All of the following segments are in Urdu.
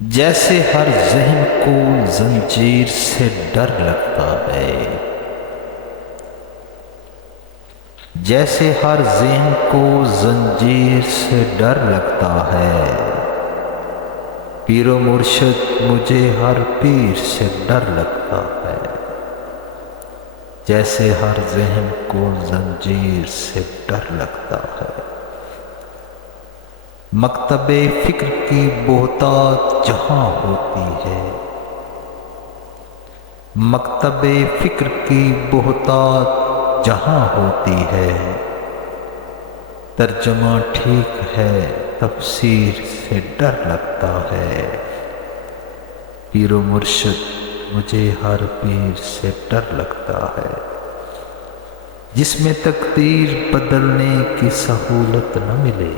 جیسے ہر ذہن کو زنجیر سے ڈر لگتا ہے، جیسے ہر ذہن کو زنجیر سے ڈر لگتا ہے، پیر و مرشد مجھے ہر پیر سے ڈر لگتا ہے، جیسے ہر ذہن کو زنجیر سے ڈر لگتا ہے۔ مکتب فکر کی بہتات جہاں ہوتی ہے، مکتب فکر کی بہتات جہاں ہوتی ہے، ترجمہ ٹھیک ہے تفسیر سے ڈر لگتا ہے، پیر و مرشد مجھے ہر پیر سے ڈر لگتا ہے، جس میں تقدیر بدلنے کی سہولت نہ ملے،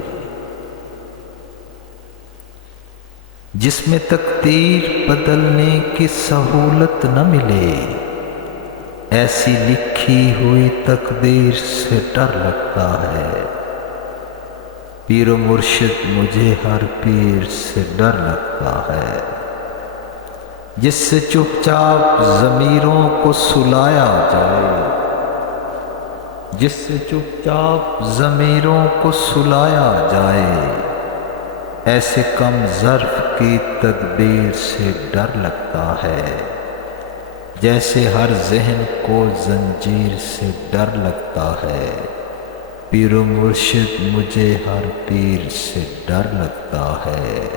جس میں تقدیر بدلنے کی سہولت نہ ملے، ایسی لکھی ہوئی تقدیر سے ڈر لگتا ہے، پیر و مرشد مجھے ہر پیر سے ڈر لگتا ہے، جس سے چپ چاپ ضمیروں کو سلایا جائے، جس سے چپ چاپ ضمیروں کو سلایا جائے، ایسے کم ظرف کی تدبیر سے ڈر لگتا ہے، جیسے ہر ذہن کو زنجیر سے ڈر لگتا ہے، پیر و مرشد مجھے ہر پیر سے ڈر لگتا ہے۔